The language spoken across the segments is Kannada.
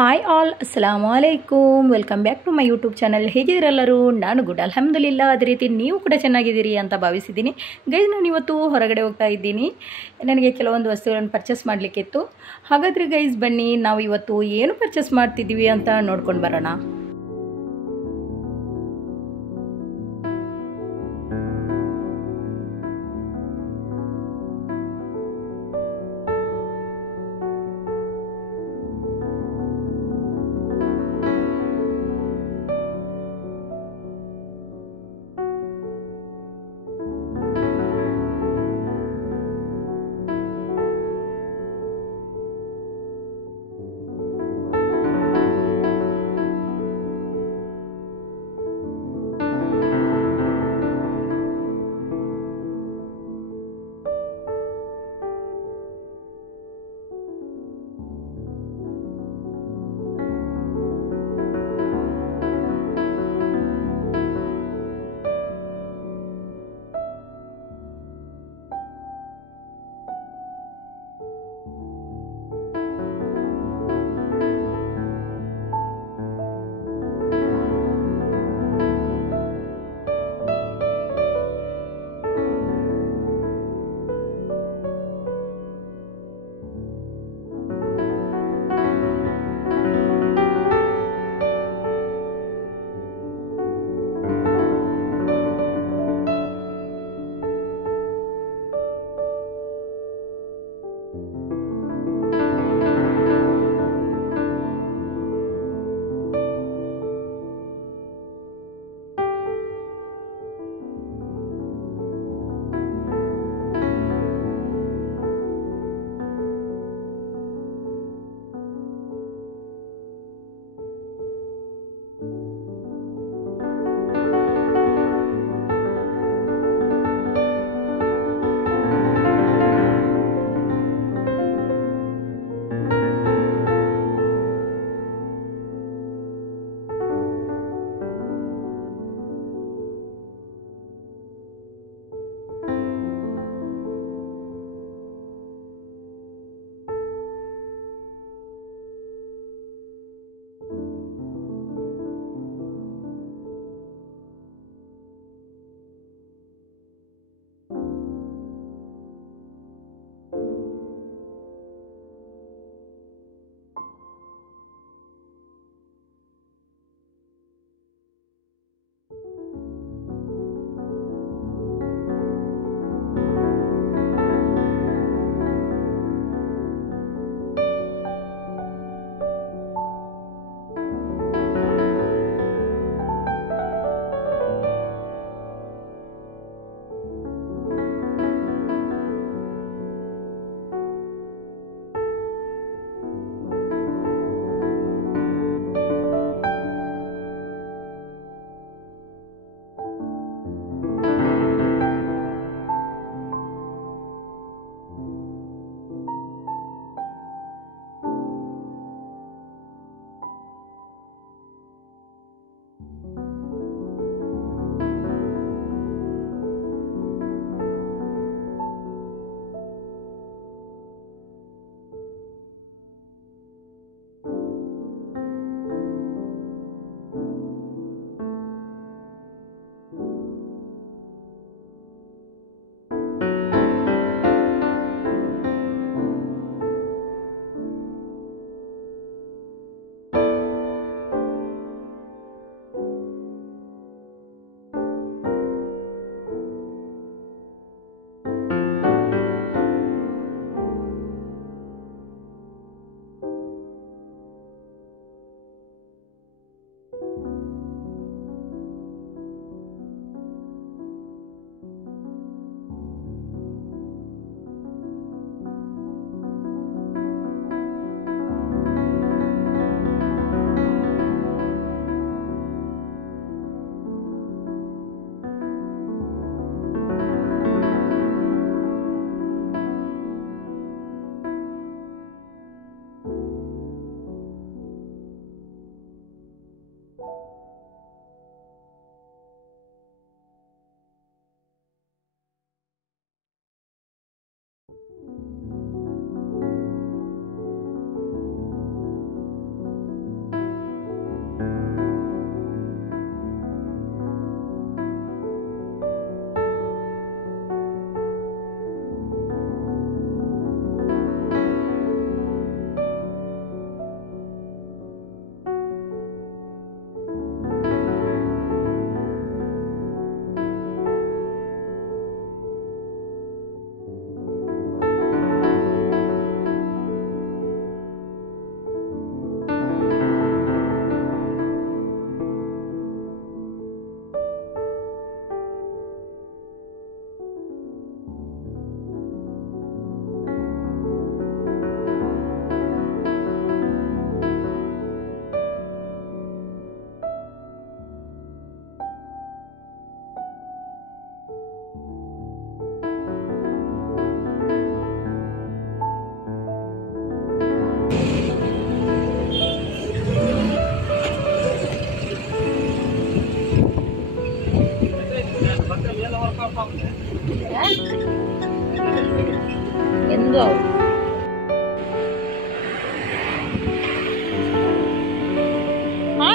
ಹಾಯ್ ಆಲ್ ಅಸ್ಸಲಾಮು ಅಲೈಕುಮ್ welcome back to my YouTube channel. ಹೇಗಿದ್ದೀರೆಲ್ಲರೂ? ನಾನು ಗುಡ್ ಅಲ್ಹಮ್ದುಲಿಲ್ಲಾ. ಅದೇ ರೀತಿ ನೀವು ಕೂಡ ಚೆನ್ನಾಗಿದ್ದೀರಿ ಅಂತ ಭಾವಿಸಿದ್ದೀನಿ. ಗೈಸ್, ನಾನು ಇವತ್ತು ಹೊರಗಡೆ ಹೋಗ್ತಾ ಇದ್ದೀನಿ. ನನಗೆ ಕೆಲವೊಂದು ವಸ್ತುಗಳನ್ನು ಪರ್ಚೇಸ್ ಮಾಡಲಿಕ್ಕಿತ್ತು. ಹಾಗಾದರೆ ಗೈಸ್, ಬನ್ನಿ ನಾವು ಇವತ್ತು ಏನು ಪರ್ಚೇಸ್ ಮಾಡ್ತಿದ್ದೀವಿ ಅಂತ ನೋಡ್ಕೊಂಡು ಬರೋಣ.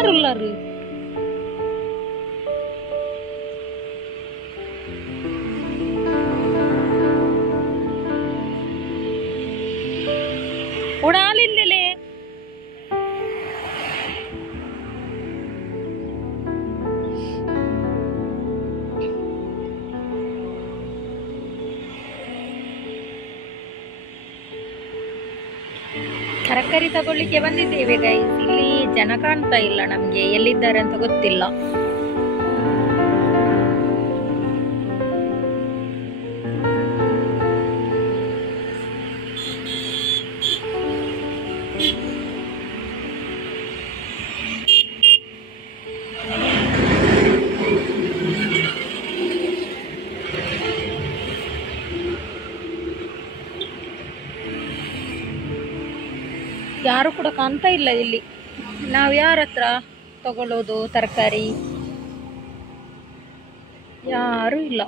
ಯಾರುಲ್ಲಾರು ഉടാലില്ലേ ತರಕಾರಿ ತಗೊಳ್ಳಿಕ್ಕೆ ಬಂದಿದ್ದೇವೆ ಗೈಸ್. ಇಲ್ಲಿ ಜನ ಕಾಣ್ತಾ ಇಲ್ಲ, ನಮ್ಗೆ ಎಲ್ಲಿದ್ದಾರೆ ಅಂತ ಗೊತ್ತಿಲ್ಲ. ಯಾರು ಕೂಡ ಕಾಣ್ತಾ ಇಲ್ಲ ಇಲ್ಲಿ. ನಾವು ಯಾರ ಹತ್ರ ತಗೊಳ್ಳೋದು ತರಕಾರಿ? ಯಾರು ಇಲ್ಲ.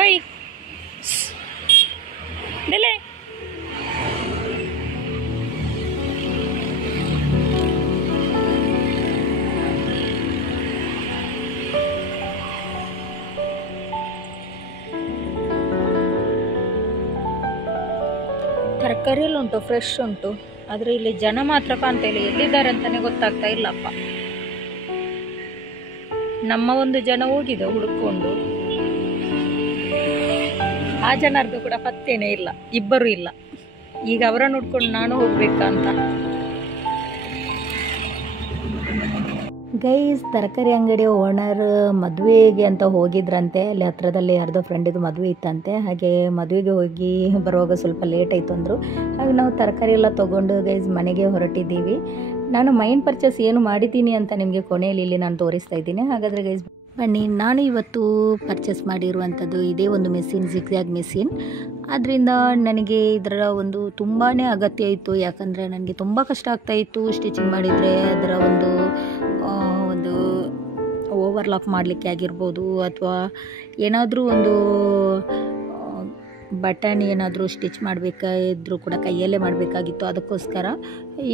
ಓಯ್ ಡೆಲೆ ತರಕಾರಿ ಎಲ್ಲ ಉಂಟು, ಫ್ರೆಶ್ ಉಂಟು. ಆದ್ರೆ ಇಲ್ಲಿ ಜನ ಮಾತ್ರ ಕಾಣ್ತಾ ಇಲ್ಲ, ಎಲ್ಲಿದ್ದಾರೆ ಅಂತಾನೆ ಗೊತ್ತಾಗ್ತಾ ಇಲ್ಲಪ್ಪ. ನಮ್ಮ ಒಂದು ಜನ ಹೋಗಿದೆ ಹುಡುಕೊಂಡು, ಆ ಜನರದ್ದು ಕೂಡ ಪತ್ತೇನೆ ಇಲ್ಲ, ಇಬ್ಬರು ಇಲ್ಲ. ಈಗ ಅವರನ್ನು ಹುಡ್ಕೊಂಡು ನಾನು ಹೋಗ್ಬೇಕಂತ. ಗೈಸ್, ತರಕಾರಿ ಅಂಗಡಿ ಓನರ್ ಮದುವೆಗೆ ಅಂತ ಹೋಗಿದ್ರಂತೆ. ಅಲ್ಲಿ ಹತ್ರದಲ್ಲಿ ಯಾರ್ದೋ ಫ್ರೆಂಡಿದು ಮದುವೆ ಇತ್ತಂತೆ. ಹಾಗೆ ಮದುವೆಗೆ ಹೋಗಿ ಬರುವಾಗ ಸ್ವಲ್ಪ ಲೇಟ್ ಆಯಿತು ಅಂದರು. ಹಾಗೆ ನಾವು ತರಕಾರಿ ಎಲ್ಲ ತೊಗೊಂಡು ಗೈಸ್ ಮನೆಗೆ ಹೊರಟಿದ್ದೀವಿ. ನಾನು ಮೈನ್ ಪರ್ಚೇಸ್ ಏನು ಮಾಡಿದ್ದೀನಿ ಅಂತ ನಿಮಗೆ ಕೊನೆಯಲ್ಲಿ ಇಲ್ಲಿ ನಾನು ತೋರಿಸ್ತಾ ಇದ್ದೀನಿ. ಹಾಗಾದರೆ ಗೈಸ್ ಬನ್ನಿ. ನಾನು ಇವತ್ತು ಪರ್ಚೇಸ್ ಮಾಡಿರುವಂಥದ್ದು ಇದೇ ಒಂದು ಮೆಷಿನ್, ಜಿಗ್ಜ್ಯಾಗ್ ಮೆಷಿನ್. ಆದ್ದರಿಂದ ನನಗೆ ಇದರ ಒಂದು ತುಂಬಾ ಅಗತ್ಯ ಇತ್ತು. ಯಾಕಂದರೆ ನನಗೆ ತುಂಬ ಕಷ್ಟ ಆಗ್ತಾಯಿತ್ತು ಸ್ಟಿಚಿಂಗ್ ಮಾಡಿದರೆ. ಅದರ ಒಂದು ಓವರ್ಲಾಕ್ ಮಾಡಲಿಕ್ಕೆ ಆಗಿರ್ಬೋದು, ಅಥವಾ ಏನಾದರೂ ಒಂದು ಬಟನ್ ಏನಾದರೂ ಸ್ಟಿಚ್ ಮಾಡಬೇಕಾದ್ರೂ ಕೂಡ ಕೈಯಲ್ಲೇ ಮಾಡಬೇಕಾಗಿತ್ತು. ಅದಕ್ಕೋಸ್ಕರ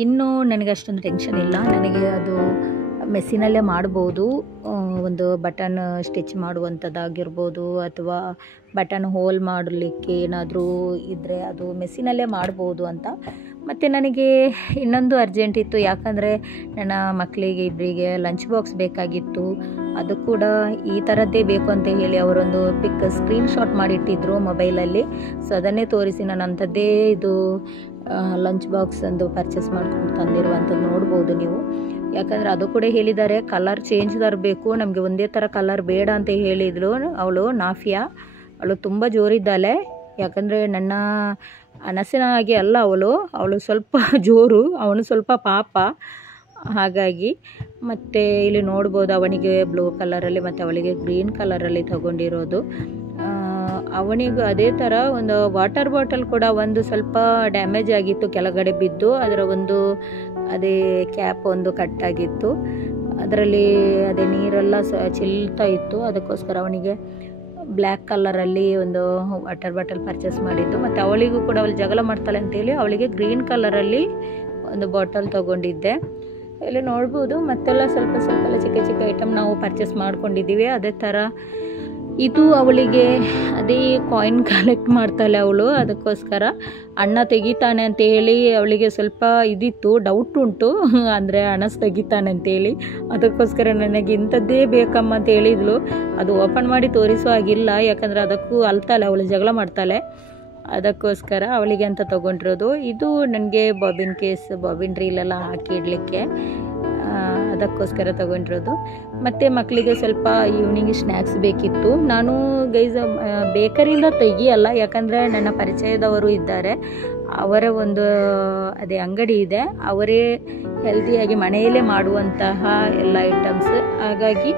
ಇನ್ನೂ ನನಗೆ ಅಷ್ಟೊಂದು ಟೆನ್ಷನ್ ಇಲ್ಲ. ನನಗೆ ಅದು ಮೆಷಿನಲ್ಲೇ ಮಾಡ್ಬೋದು. ಒಂದು ಬಟನ್ ಸ್ಟಿಚ್ ಮಾಡುವಂಥದ್ದಾಗಿರ್ಬೋದು, ಅಥವಾ ಬಟನ್ ಹೋಲ್ ಮಾಡಲಿಕ್ಕೆ ಏನಾದರೂ ಇದ್ದರೆ ಅದು ಮೆಷಿನಲ್ಲೇ ಮಾಡ್ಬೋದು ಅಂತ. ಮತ್ತು ನನಗೆ ಇನ್ನೊಂದು ಅರ್ಜೆಂಟ್ ಇತ್ತು. ಯಾಕಂದರೆ ನನ್ನ ಮಕ್ಕಳಿಗೆ ಇಬ್ಬರಿಗೆ ಲಂಚ್ ಬಾಕ್ಸ್ ಬೇಕಾಗಿತ್ತು. ಅದು ಕೂಡ ಈ ಥರದ್ದೇ ಬೇಕು ಅಂತ ಹೇಳಿ ಅವರೊಂದು ಸ್ಕ್ರೀನ್ಶಾಟ್ ಮಾಡಿಟ್ಟಿದ್ರು ಮೊಬೈಲಲ್ಲಿ. ಸೊ ಅದನ್ನೇ ತೋರಿಸಿ ನಾನು ಅಂಥದ್ದೇ ಇದು ಲಂಚ್ ಬಾಕ್ಸ್ ಒಂದು ಪರ್ಚೇಸ್ ಮಾಡ್ಕೊಂಡು ತಂದಿರುವಂಥದ್ದು ನೋಡ್ಬೋದು ನೀವು. ಯಾಕಂದರೆ ಅದು ಕೂಡ ಹೇಳಿದ್ದಾರೆ ಕಲರ್ ಚೇಂಜ್ ತರಬೇಕು, ನಮಗೆ ಒಂದೇ ಥರ ಕಲರ್ ಬೇಡ ಅಂತ ಹೇಳಿದ್ಳು ಅವಳು ನಾಫಿಯಾ. ಅವಳು ತುಂಬ ಜೋರಿದ್ದಾಳೆ. ಯಾಕಂದರೆ ನನ್ನ ಅನಸಿನ ಹಾಗೆ ಅಲ್ಲ ಅವಳು ಸ್ವಲ್ಪ ಜೋರು, ಅವನು ಸ್ವಲ್ಪ ಪಾಪ. ಹಾಗಾಗಿ ಮತ್ತು ಇಲ್ಲಿ ನೋಡ್ಬೋದು ಅವನಿಗೆ ಬ್ಲೂ ಕಲರಲ್ಲಿ ಮತ್ತು ಅವಳಿಗೆ ಗ್ರೀನ್ ಕಲರಲ್ಲಿ ತಗೊಂಡಿರೋದು. ಅವನಿಗೂ ಅದೇ ಥರ ಒಂದು ವಾಟರ್ ಬಾಟಲ್ ಕೂಡ ಒಂದು ಸ್ವಲ್ಪ ಡ್ಯಾಮೇಜ್ ಆಗಿತ್ತು, ಕೆಳಗಡೆ ಬಿದ್ದು. ಅದರ ಒಂದು ಅದೇ ಕ್ಯಾಪ್ ಒಂದು ಕಟ್ಟಾಗಿತ್ತು. ಅದರಲ್ಲಿ ಅದೇ ನೀರೆಲ್ಲ ಚೆಲ್ತಾ ಇತ್ತು. ಅದಕ್ಕೋಸ್ಕರ ಅವನಿಗೆ ಬ್ಲ್ಯಾಕ್ ಕಲರಲ್ಲಿ ಒಂದು ವಾಟರ್ ಬಾಟಲ್ ಪರ್ಚೇಸ್ ಮಾಡಿದ್ದು. ಮತ್ತು ಅವಳಿಗೂ ಕೂಡ ಅವಳು ಜಗಳ ಮಾಡ್ತಾಳೆ ಅಂತೇಳಿ ಅವಳಿಗೆ ಗ್ರೀನ್ ಕಲರಲ್ಲಿ ಒಂದು ಬಾಟಲ್ ತೊಗೊಂಡಿದ್ದೆ. ಇಲ್ಲಿ ನೋಡ್ಬೋದು ಮತ್ತೆಲ್ಲ ಸ್ವಲ್ಪ ಸ್ವಲ್ಪ ಚಿಕ್ಕ ಚಿಕ್ಕ ಐಟಮ್ ನಾವು ಪರ್ಚೇಸ್ ಮಾಡ್ಕೊಂಡಿದ್ದೀವಿ. ಅದೇ ಥರ ಇದು ಅವಳಿಗೆ ಅದೇ ಕಾಯಿನ್ ಕಲೆಕ್ಟ್ ಮಾಡ್ತಾಳೆ ಅವಳು. ಅದಕ್ಕೋಸ್ಕರ ಅಣ್ಣ ತೆಗಿತಾನೆ ಅಂತ ಹೇಳಿ ಅವಳಿಗೆ ಸ್ವಲ್ಪ ಇದಿತ್ತು, ಡೌಟ್ ಉಂಟು, ಅಂದರೆ ಹಣ ತೆಗಿತಾನೆ ಅಂತೇಳಿ. ಅದಕ್ಕೋಸ್ಕರ ನನಗೆ ಇಂಥದ್ದೇ ಬೇಕಮ್ಮ ಅಂತ ಹೇಳಿದ್ಲು. ಅದು ಓಪನ್ ಮಾಡಿ ತೋರಿಸೋ ಹಾಗಿಲ್ಲ, ಯಾಕಂದರೆ ಅದಕ್ಕೂ ಅಳ್ತಾಳೆ ಅವಳು, ಜಗಳ ಮಾಡ್ತಾಳೆ. ಅದಕ್ಕೋಸ್ಕರ ಅವಳಿಗೆ ಅಂತ ತೊಗೊಂಡಿರೋದು. ಇದು ನನಗೆ ಬಾಬಿನ್ ರೀಲೆಲ್ಲ ಹಾಕಿ ಇಡಲಿಕ್ಕೆ, ಅದಕ್ಕೋಸ್ಕರ ತೊಗೊಂಡಿರೋದು. ಮತ್ತು ಮಕ್ಕಳಿಗೆ ಸ್ವಲ್ಪ ಈವ್ನಿಂಗ್ ಸ್ನ್ಯಾಕ್ಸ್ ಬೇಕಿತ್ತು. ನಾನು ಗೈಸ್ ಬೇಕರಿಯಿಂದ ತೆಗಿಯಲ್ಲ, ಯಾಕಂದರೆ ನನ್ನ ಪರಿಚಯದವರು ಇದ್ದಾರೆ, ಅವರ ಒಂದು ಅದೇ ಅಂಗಡಿ ಇದೆ, ಅವರೇ ಹೆಲ್ದಿಯಾಗಿ ಮನೆಯಲ್ಲೇ ಮಾಡುವಂತಹ ಎಲ್ಲ ಐಟಮ್ಸ್. ಹಾಗಾಗಿ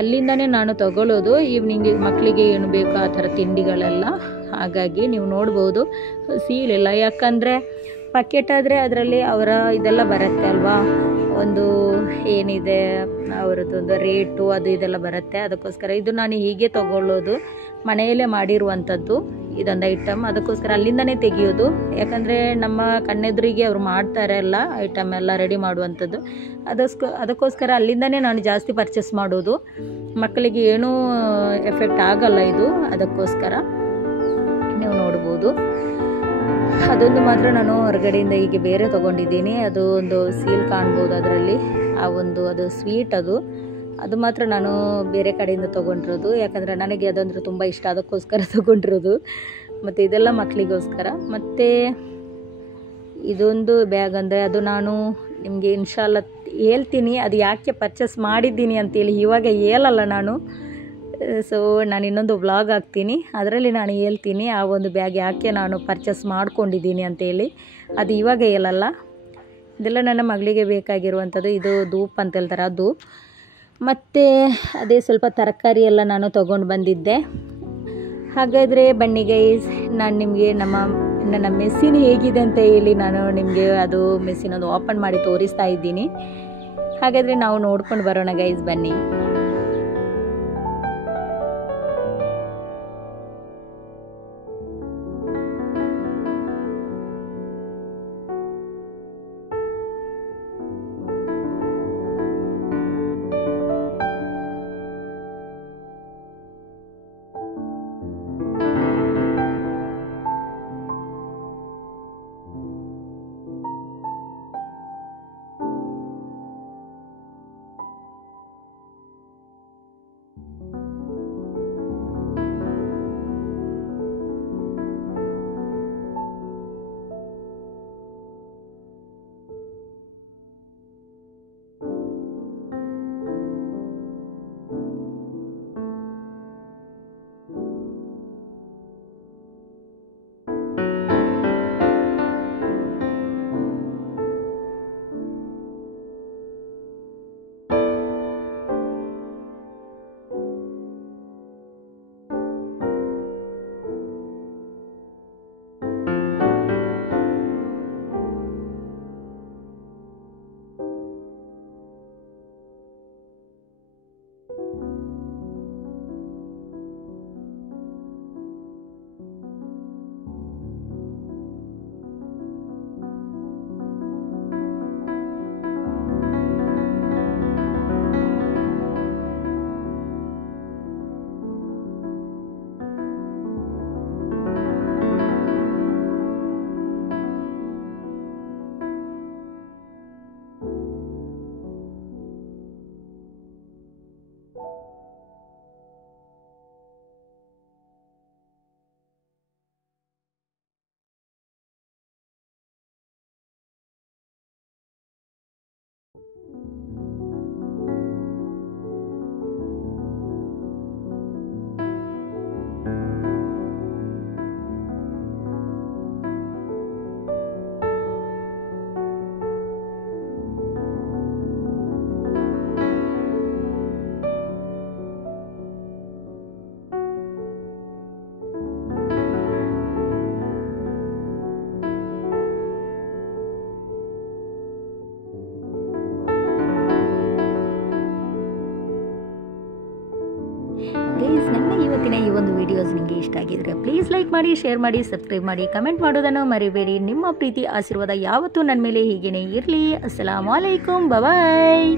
ಅಲ್ಲಿಂದನೇ ನಾನು ತಗೊಳ್ಳೋದು ಈವ್ನಿಂಗ್ ಮಕ್ಕಳಿಗೆ ಏನು ಬೇಕೋ ಆ ಥರ ತಿಂಡಿಗಳೆಲ್ಲ. ಹಾಗಾಗಿ ನೀವು ನೋಡ್ಬೋದು ಸೀಲಿಲ್ಲ, ಯಾಕಂದರೆ ಪ್ಯಾಕೆಟ್ ಆದರೆ ಅದರಲ್ಲಿ ಅವರ ಇದೆಲ್ಲ ಬರುತ್ತೆ ಅಲ್ವಾ, ಒಂದು ಏನಿದೆ ಅವರದ್ದೊಂದು ರೇಟು ಅದು ಇದೆಲ್ಲ ಬರುತ್ತೆ. ಅದಕ್ಕೋಸ್ಕರ ಇದು ನಾನು ಹೀಗೆ ತಗೊಳ್ಳೋದು, ಮನೆಯಲ್ಲೇ ಮಾಡಿರುವಂಥದ್ದು. ಇದೊಂದು ಐಟಮ್. ಅದಕ್ಕೋಸ್ಕರ ಅಲ್ಲಿಂದನೇ ತೆಗೆಯೋದು, ಯಾಕಂದರೆ ನಮ್ಮ ಕಣ್ಣೆದುರಿಗೆ ಅವ್ರು ಮಾಡ್ತಾರೆ ಎಲ್ಲ ಐಟಮ್ ಎಲ್ಲ ರೆಡಿ ಮಾಡುವಂಥದ್ದು. ಅದಕ್ಕೋಸ್ಕರ ಅಲ್ಲಿಂದನೇ ನಾನು ಜಾಸ್ತಿ ಪರ್ಚೇಸ್ ಮಾಡೋದು. ಮಕ್ಕಳಿಗೆ ಏನೂ ಎಫೆಕ್ಟ್ ಆಗಲ್ಲ ಇದು, ಅದಕ್ಕೋಸ್ಕರ ನೀವು ನೋಡ್ಬೋದು. ಅದೊಂದು ಮಾತ್ರ ನಾನು ಹೊರಗಡೆಯಿಂದ ಹೀಗೆ ಬೇರೆ ತೊಗೊಂಡಿದ್ದೀನಿ. ಅದು ಒಂದು ಸೀಲ್ ಕಾಣ್ಬೋದು ಅದರಲ್ಲಿ, ಅದು ಸ್ವೀಟ್ ಅದು ಮಾತ್ರ ನಾನು ಬೇರೆ ಕಡೆಯಿಂದ ತೊಗೊಂಡಿರೋದು. ಯಾಕಂದರೆ ನನಗೆ ಅದಂದರೆ ತುಂಬ ಇಷ್ಟ, ಅದಕ್ಕೋಸ್ಕರ ತೊಗೊಂಡಿರೋದು. ಮತ್ತು ಇದೆಲ್ಲ ಮಕ್ಕಳಿಗೋಸ್ಕರ. ಮತ್ತು ಇದೊಂದು ಬ್ಯಾಗ್ ಅಂದರೆ ಅದು ನಾನು ನಿಮಗೆ ಇನ್ಶಾಲ್ಲ ಹೇಳ್ತೀನಿ, ಅದು ಯಾಕೆ ಪರ್ಚೇಸ್ ಮಾಡಿದ್ದೀನಿ ಅಂತೇಳಿ ಇವಾಗ ಹೇಳಲ್ಲ ನಾನು. ಸೊ ನಾನು ಇನ್ನೊಂದು ವ್ಲಾಗ್ ಹಾಕ್ತೀನಿ, ಅದರಲ್ಲಿ ನಾನು ಹೇಳ್ತೀನಿ ಆ ಒಂದು ಬ್ಯಾಗ್ ಯಾಕೆ ನಾನು ಪರ್ಚೇಸ್ ಮಾಡ್ಕೊಂಡಿದ್ದೀನಿ ಅಂತೇಳಿ. ಅದು ಇವಾಗ ಹೇಳಲ್ಲ. ಇದೆಲ್ಲ ನನ್ನ ಮಗಳಿಗೆ ಬೇಕಾಗಿರುವಂಥದ್ದು. ಇದು ಧೂಪ್ ಅಂತ ಹೇಳ್ತಾರೆ ಅದು. ಮತ್ತು ಅದೇ ಸ್ವಲ್ಪ ತರಕಾರಿ ಎಲ್ಲ ನಾನು ತೊಗೊಂಡು ಬಂದಿದ್ದೆ. ಹಾಗಾದರೆ ಬನ್ನಿ ಗೈಸ್, ನಾನು ನಿಮಗೆ ನನ್ನ ಮೆಸ್ಸಿನ ಹೇಗಿದೆ ಅಂತ ಹೇಳಿ ನಾನು ನಿಮಗೆ ಅದು ಮೆಸ್ಸಿನೊಂದು ಓಪನ್ ಮಾಡಿ ತೋರಿಸ್ತಾ ಇದ್ದೀನಿ. ಹಾಗಾದರೆ ನಾವು ನೋಡ್ಕೊಂಡು ಬರೋಣ ಗೈಸ್, ಬನ್ನಿ. ಗೈಸ್, ನನ್ನ ಇವತ್ತಿನ ಈ ಒಂದು ವಿಡಿಯೋಸ್ ನಿಮಗೆ ಇಷ್ಟ ಆಗಿದ್ರೆ ಪ್ಲೀಸ್ ಲೈಕ್ ಮಾಡಿ, ಶೇರ್ ಮಾಡಿ, ಸಬ್ಸ್ಕ್ರೈಬ್ ಮಾಡಿ, ಕಮೆಂಟ್ ಮಾಡೋದನ್ನು ಮರಿಬೇಡಿ. ನಿಮ್ಮ ಪ್ರೀತಿ ಆಶೀರ್ವಾದ ಯಾವತ್ತೂ ನನ್ನ ಮೇಲೆ ಹೀಗೇನೆ ಇರಲಿ. ಅಸ್ಸಲಾಮು ಅಲೈಕುಂ, ಬಾಯ್.